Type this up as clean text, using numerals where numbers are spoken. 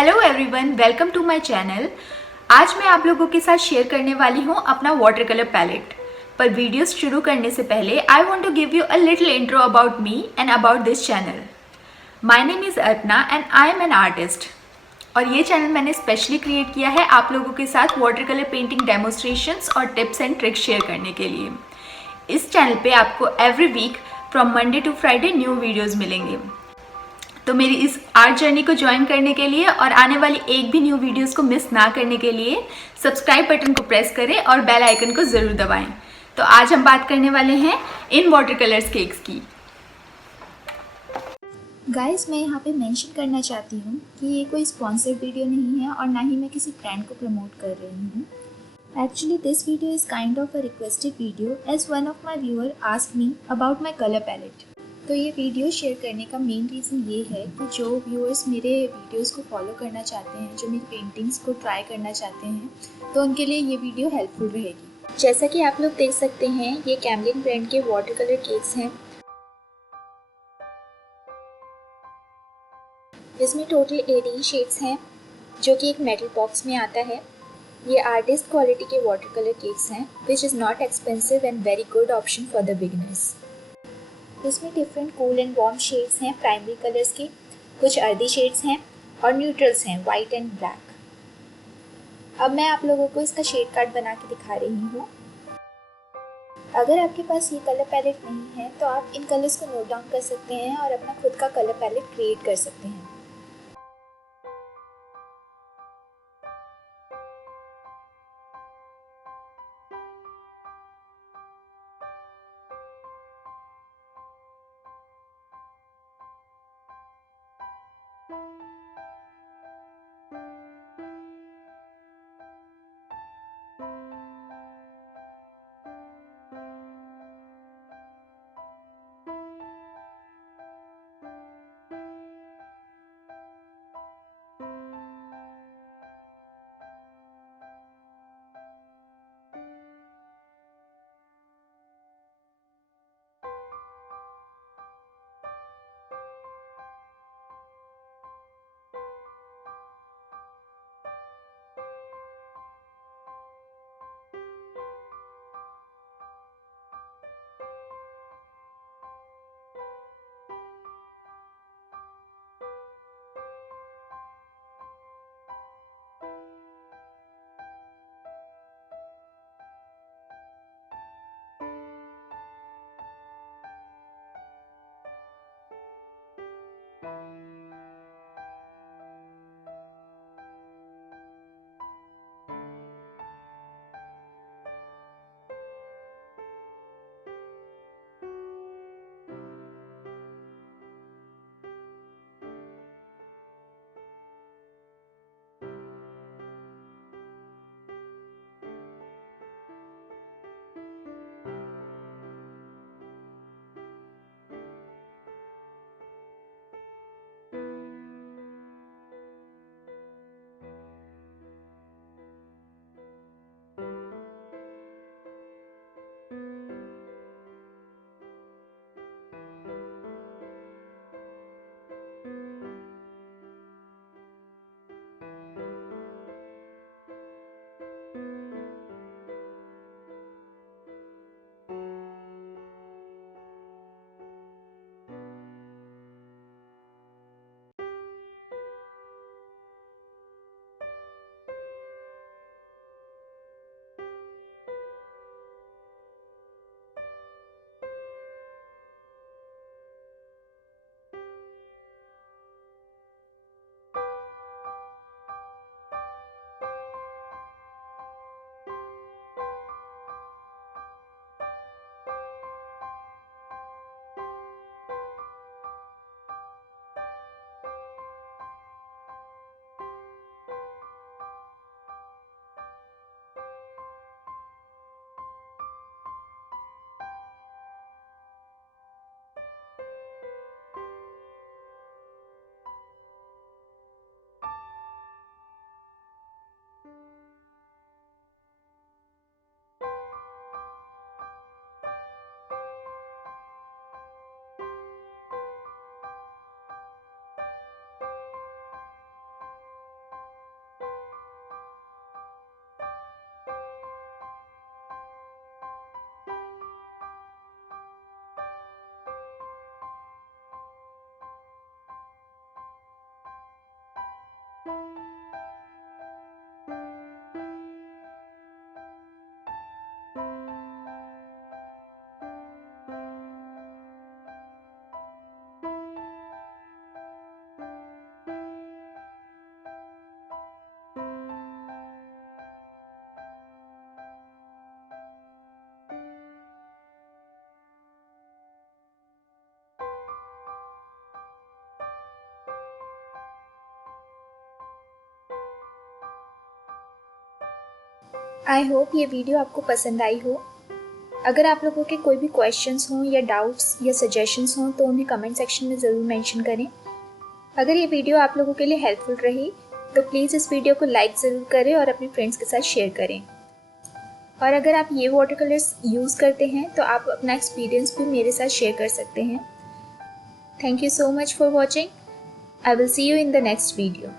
Hello everyone, welcome to my channel. आज मैं आप लोगों के साथ शेयर करने वाली हूँ अपना वाटर कलर पैलेट। पर वीडियोस शुरू करने से पहले I want to give you a little intro about me and about this channel. My name is Arpana and I am an artist. और ये चैनल मैंने स्पेशली क्रिएट किया है आप लोगों के साथ वाटर कलर पेंटिंग डेमोन्स्ट्रेशंस और टिप्स एंड ट्रिक्स शेयर करने के लिए। इस चैनल पे आपको every week from Monday to Friday new videos मिलेंगे। तो मेरी इस आर्ट जर्नी को ज्वाइन करने के लिए और आने वाली एक भी न्यू वीडियोस को मिस ना करने के लिए सब्सक्राइब बटन को प्रेस करें और बेल आइकन को ज़रूर दबाएं। तो आज हम बात करने वाले हैं इन वाटर कलर्स केक्स की। गाइस, मैं यहाँ पे मेंशन करना चाहती हूँ कि ये कोई स्पॉन्सर्ड वीडियो नहीं है और ना ही मैं किसी ब्रांड को प्रमोट कर रही हूँ। Actually this video is kind of a requested video as one of my viewer asked me about my colour palette. तो ये वीडियो शेयर करने का मेन रीज़न ये है कि जो व्यूअर्स मेरे वीडियोस को फॉलो करना चाहते हैं, जो मेरी पेंटिंग्स को ट्राई करना चाहते हैं, तो उनके लिए ये वीडियो हेल्पफुल रहेगी। जैसा कि आप लोग देख सकते हैं, ये कैमलिन ब्रांड के वाटर कलर केक्स हैं। इसमें टोटल 18 शेड्स हैं जो कि एक मेटल बॉक्स में आता है। ये आर्टिस्ट क्वालिटी के वाटर कलर केक्स हैं which is not expensive and very good option for the beginners. इसमें different cool and warm shades हैं प्राइमरी कलर्स के, कुछ अर्दी शेड्स हैं और न्यूट्रल्स हैं वाइट एंड ब्लैक। अब मैं आप लोगों को इसका शेड कार्ड बना के दिखा रही हूँ। अगर आपके पास ये कलर पैलेट नहीं है तो आप इन कलर्स को नोट डाउन कर सकते हैं और अपना खुद का कलर पैलेट क्रिएट कर सकते हैं। आई होप ये वीडियो आपको पसंद आई हो। अगर आप लोगों के कोई भी क्वेश्चंस हों या डाउट्स या सजेशंस हों तो उन्हें कमेंट सेक्शन में ज़रूर मेंशन करें। अगर ये वीडियो आप लोगों के लिए हेल्पफुल रही तो प्लीज़ इस वीडियो को लाइक ज़रूर करें और अपने फ्रेंड्स के साथ शेयर करें। और अगर आप ये वाटर कलर्स यूज़ करते हैं तो आप अपना एक्सपीरियंस भी मेरे साथ शेयर कर सकते हैं। Thank you so much for watching. I will see you in the next video.